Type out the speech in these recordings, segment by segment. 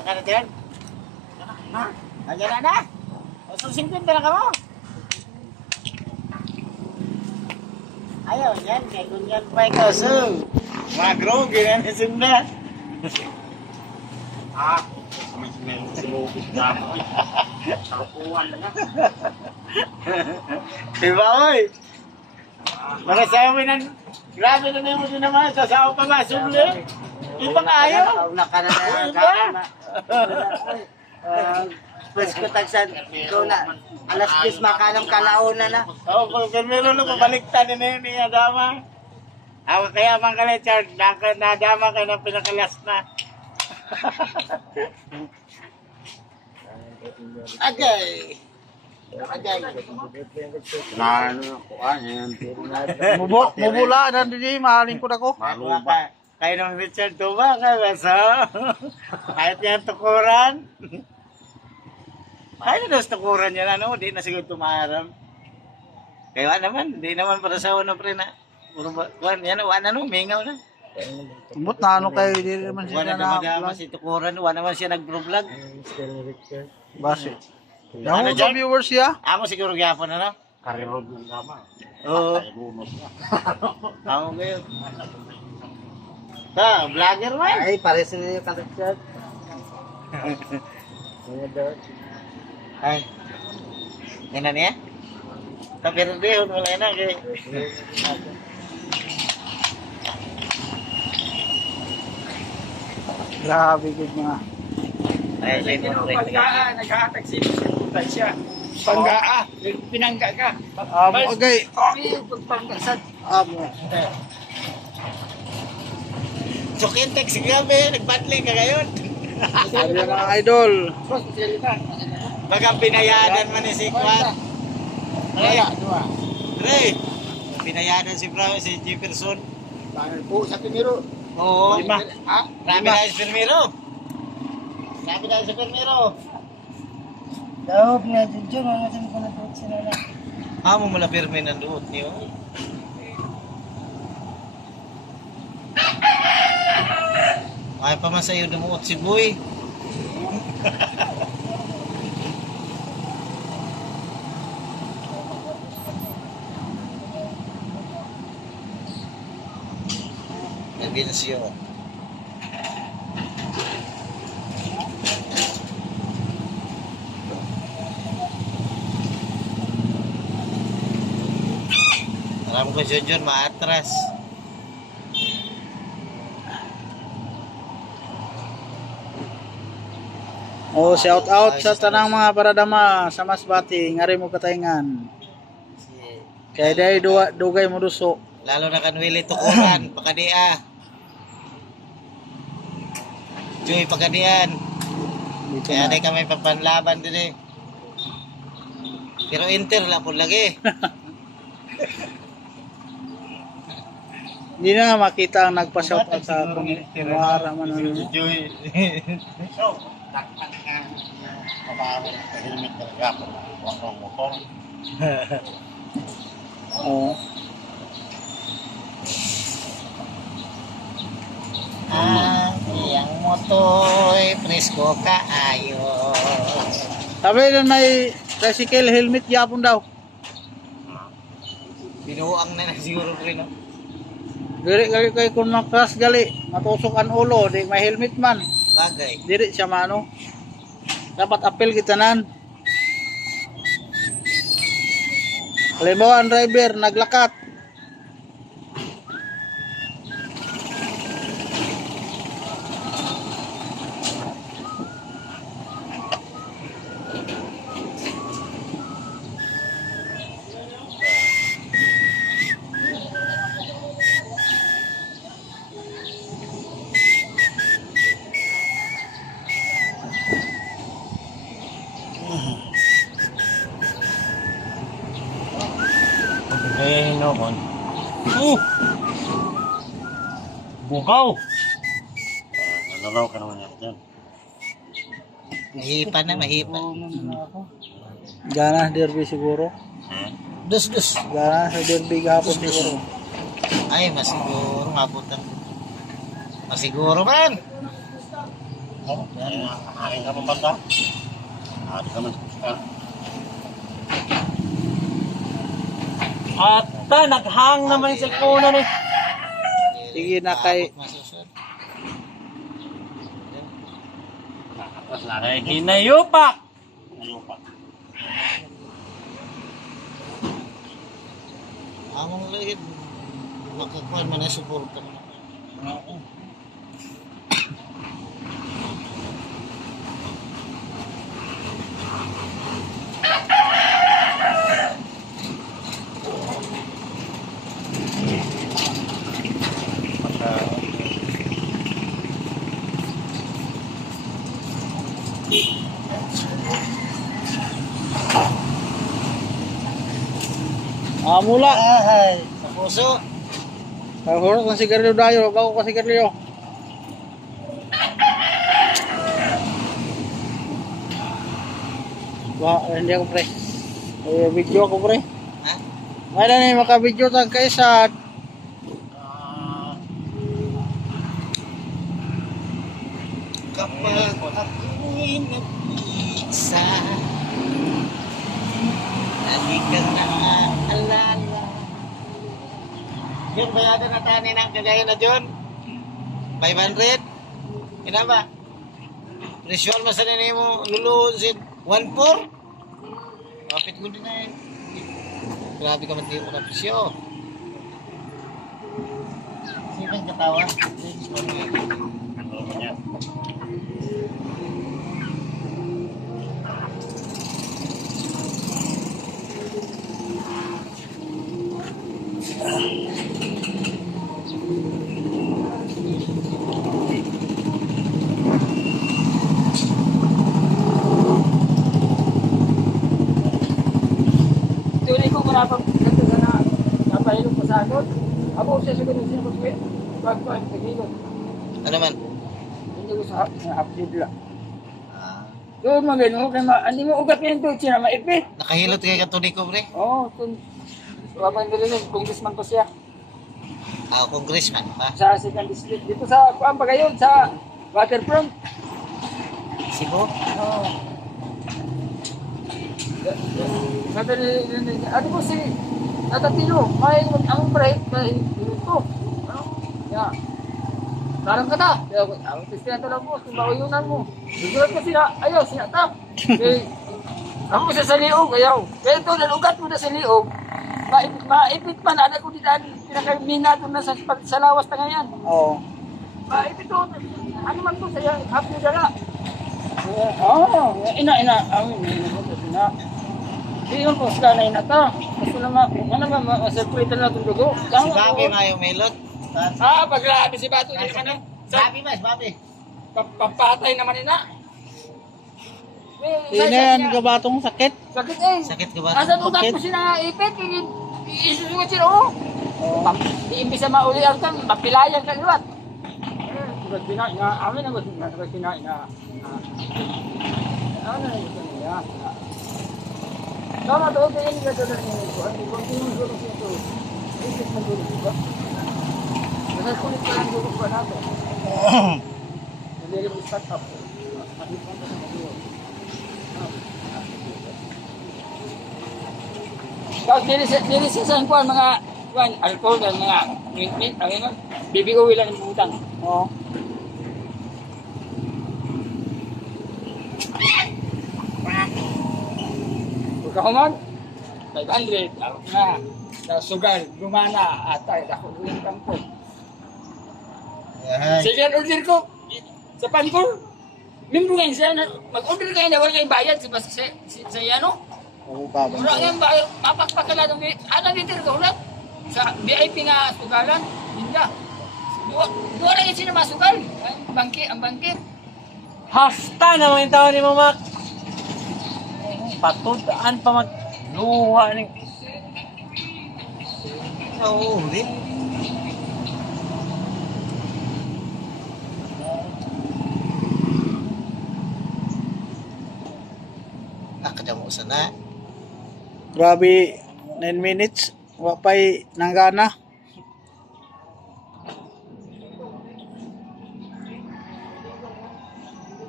Saan ka na dyan? Ha? Nandiyan na? O, susingpin ka na ka mo? Ayaw, yan. Kaya kunyan pa ikaw, so. Magro, ganyan na sunda. Ah, may sumubit na ako. Sakuan na. Diba, oy? Para sa amin ang... Grabe na naman din naman. Sasawa pa nga, sumli. Iba ka ayaw. Una ka na Iba. Pwes ko tagsan, ikaw na, alas 10 makanang kalauna na. Oo, kung meron na pabaliktad na yun ni Adama. Ako kaya man ka na, Chard, nadama ka na pinakalas na. Agay! Agay! Ano ako, yan. Mubula na din mahalin ko na ko. Maluba. Kaya nung Richard Tuba ka, beso. Kahit yan tukuran. Kaya na tukuran yan, ano, di na siguro tumaram. Kaya naman, di naman para sa ano, pre na. Yan, wala no, mingaw na. Umot na ano kayo, di naman Wala sila na na madama si tukuran, wala naman siya nag-vlog. base. Ano Yung dyan? viewers siya. Amo siguro gyapon, ano? Karirod ng gama. Oo. Ay, lunos na. Amo kayo. Ta, vlogger man. Ay, pare sila yung karakter. Ay. Yan na niya? Pero di, wala na. Kaya... Grabe good mga. Ay, sino pre? Naghahatag si Putan siya. Panggaa. Pinangga ka. Okay. Pagpangkasan. Amo. Sukintek si Gabi, nagbatling ka ngayon. Sabi ng mga idol. Bagang pinayadan man ni si Kwan. Ray, Ray. Pinayadan si Bro, si Jefferson. Po sa Piniro. Oo. Ha? Rami na si Firmiro. Rami na si Firmiro. Daw, pinadyo, mga saan ko na po sila na. Amo mula Firmin ang duot niyo. Ay pa man sa'yo dumuot si Boy. Nabinasyo. Alam ko si John maatras. Oh, shout out sa tanang mga paradama sa Masbati, ngari mo katayngan. Kaya dahil dugay mo duso. Lalo na kanwili tukuran, pakadia. Joy, pagkadian. Dito Kaya na. di kami papanlaban din eh. Pero Inter lang po lagi. Hindi na makita ang nagpa-shout out sa kumara man ano. Joy. So, takpan ka. Pabaron sa helmet talaga. Huwag ng motor. Oh. Yang motoy, presko kaayo. Sabi na may tricycle helmet yapon daw. Binuang na siguro rin. No? Diri gali kay kun makras gali, matusok ang ulo, di may helmet man. Bagay. Diri siya mano. Dapat apel kita nan. Halimbawa ang driver naglakat. Eh, no, kon. Bukaw! Nalalaw ka naman yan dyan. Mahipa na, mahipa. Gana derby siguro. Dus. Gana sa derby gahapon siguro. Ay, masiguro, mabutan. Masiguro man. Oh, hari ka pa banda. Hari ka man. Ata, naghang naman yung cellphone ni. Sige na kay Masusod. Tapos na rin. Hinayupak. Ayaw pa. Among lagi makakuan man ay suporta. mula. Ay, sa puso. Hurot ng sigarilyo dayo, bago ka sigarilyo. Hindi ako pre. Video ako pre. Ha? May na ni maka-video tag kaisa. Kapag ako'y nag-iisa, lagi kang naaalala. Yun, bayadan na tanin ang kagaya na dyan. 500? Ina ba? Presyon mo sa nini mo, luluhon sin 1.4? Kapit mo din na yun. Grabe ka man din mo na presyo. Sino ang katawa? Ano niya? Tunay ko marapang ganito na napahilong pa sa akin. Ako siya sa ganun siya mag-uwi. Pag-pag, pag-hilong. Ano man? Hindi ko sa update lang. Ah, Doon mga ganun, hindi mo ugat yan doon, siya maipit. nakahilot kay katuloy ko, pre. Oo, doon. Wabang nililig, congressman ko siya. Ah, congressman pa. Sa second district. Dito sa, kuwan pa ngayon, sa waterfront. Sibo? Oo. Sabi ni, ano po si Natatilo, may ang break, may minuto. Ano? Yeah. Tarang ka na. Kaya ang Kristiyan lang mo, kung bauyunan mo. Gugulat ka sila, ayaw, sinatap. Eh, ako sa liog, ayaw. Kaya ito, nalugat mo na sa liog. Maipit pa na, anak ko dito, pinakamina doon na sa lawas na ngayon. Oo. Maipit doon, ano man po, saya, happy dala. Oo, ina, ina. Iyon po sila na ina to. Gusto naman, ano ba, masirkulitan na itong dugo. Si Bobby Mayo Melot. Paglabi si Bato, di ka na. Bobby mas, Bobby. Papatay naman ina. Ina yan gabatong sakit. Sakit eh. Sakit ka ba? Asa ugat Sakit. ko sila ipit, isusunod sila oh. Iimbis na mauli ang tam, mapilayan ka liwat. Amin ang kinain na. Ano na ito niya? Tama to, kaya nila ito na rin ko. Hindi ko tinulog siya ito. Isip na dulo, di ba? Kasi kulit ko lang dulo pa natin. Nalilig start up. Makipang ko sa mga tapos dili sa kuan mga kuan alcohol dan mga mint ang BBO ilan ang butang. Oo. Pagkahuman 500 na sa sugal gumana at ay ako uling kampo. Sige order ko sa pankol. Mimbo ngayon siya mag-order kayo na wala kayong bayad sa ano? Oo ka ba? Wala kayong bayad, mapakpakala ng ano dito ka ulat? Sa VIP nga sugalan, hindi. Doon na yung sinamasugal, ang bangkit. Hasta naman yung tao ni Mamak. Patudaan pa magluha ni. Oo, di. Nakadamo sana. Grabe 9 minutes. Wapay nanggana.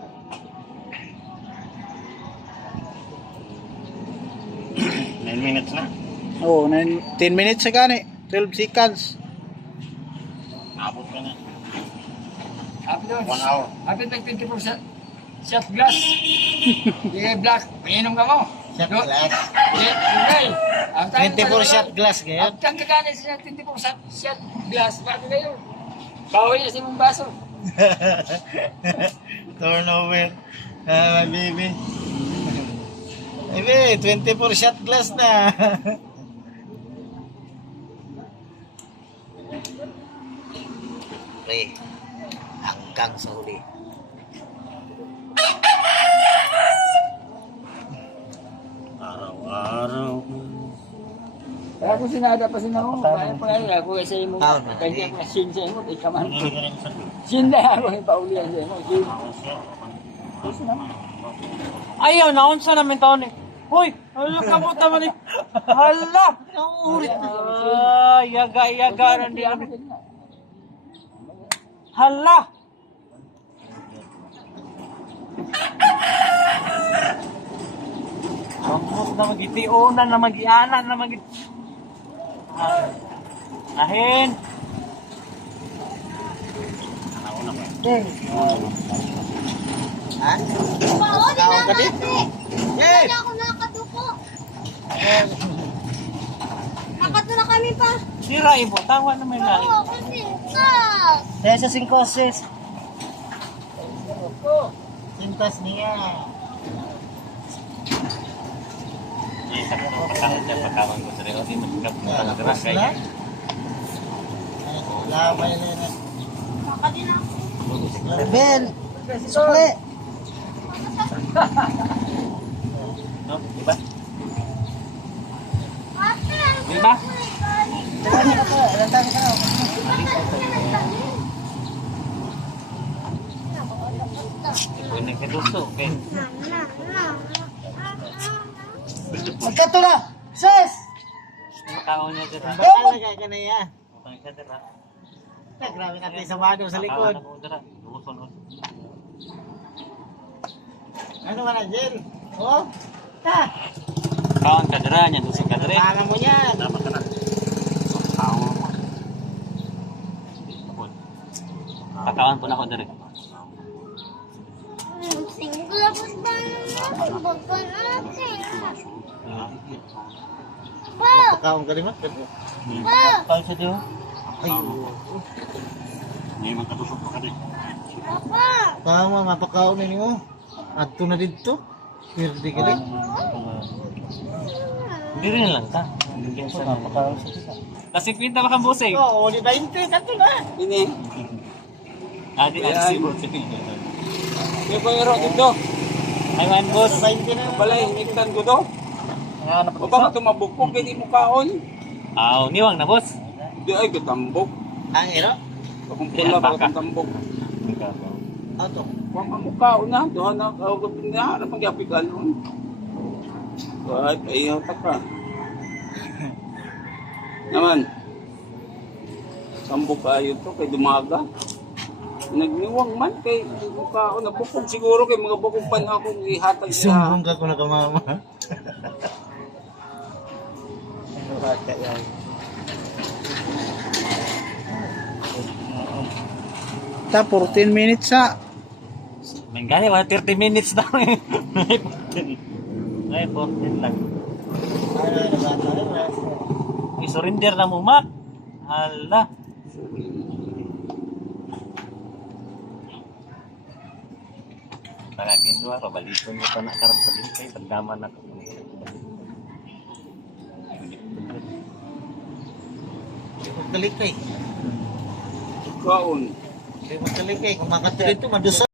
minutes na. Oh, 10 minutes sa gani. 12 seconds. Abot ka na. Happy doon. 1 hour. Happy tag 20% shot glass. Yeah, black. Mainom ka mo. Shot glass. Yeah, 24 shot glass ngayon. Ang kaganin siya 24 shot glass. Bago kayo. Bawal niya sa mong baso. Turnover. My baby. Baby, 24 shot glass na. Pre, hanggang sa huli. Araw-araw. Kaya kung sinada pa sinako, kaya pa kaya ako sa imo. Taon na. Kaya ko sin sa imo, kay kaman. Nangyayari sa Sin na ako yung paulian sa imo. Sin. Sin na. Ayaw, naunsa namin taon eh. Hoy, hala ka mo naman eh. Hala! Nauurit na. Yaga rin din kami. Hala! Amot na magitiunan na magianan na Ahin! Ha? Oo, di na Gabi? kasi. Yes! Hindi ako nakatuko. Nakato na kami pa. Sirain mo, tawa naman na. Oo, kasi sa. Kaya sa 5 sis. Sintas niya. Tapos na? Lamay na na. Nakadi na. Ben! Sukli! Ate, ano ba? Diba? Magkato na! Sis! Bakal na kaya ka na yan. Grabe ka tayo sa mado sa likod. Ano ka na, Jen? Oh? Ha? Kawan kadera nya dusing kadere. Tangan mo yan. Tama ka na. Katawan po na ko dire. Single ako sa bagan natin. Pa! Pagkaon ka rin mo? Pa! Kawan sa diyo. Ay, Ngayon magkatusok pa ka din. Papa! tama, mapakaon na niyo. Adto na dito. Pwede ka rin. Diri na lang ta. Hindi sa napakaon sa kita. Kasi pinta ba kang busing? Oo, di 20. Kato na. Ini. Adi si busing. Yung pangiro dito. Ay man boss. 20 na. Balay, hinikitan ko to. Nanganap O baka tumabukpok, hindi mo kaon. Aw, niwang na boss. Di ay, gatambok. Ang iro? Kung pula ba gatambok. Ato. Kung ang kaon na, doon na, kaon na, ano pang yapikan nun. Ay, payaw ta ka. Naman. Tambok kayo to, kay dumaga. Nagniwang man kay kaon, nabukog siguro kay mga bukog pan ako ihatag sa. Sumbong ka ko na kamama. Ta 14 minutes sa. Menggali wala 30 minutes daw eh. Ay 14 lang. I-surrender na mo mak. Hala. Tagakin dua pa baliton mo pa na karon pa din kay pagdaman na ko. Magkalikay. Kaon. Magkalikay. Kung makatuloy ito, madusol.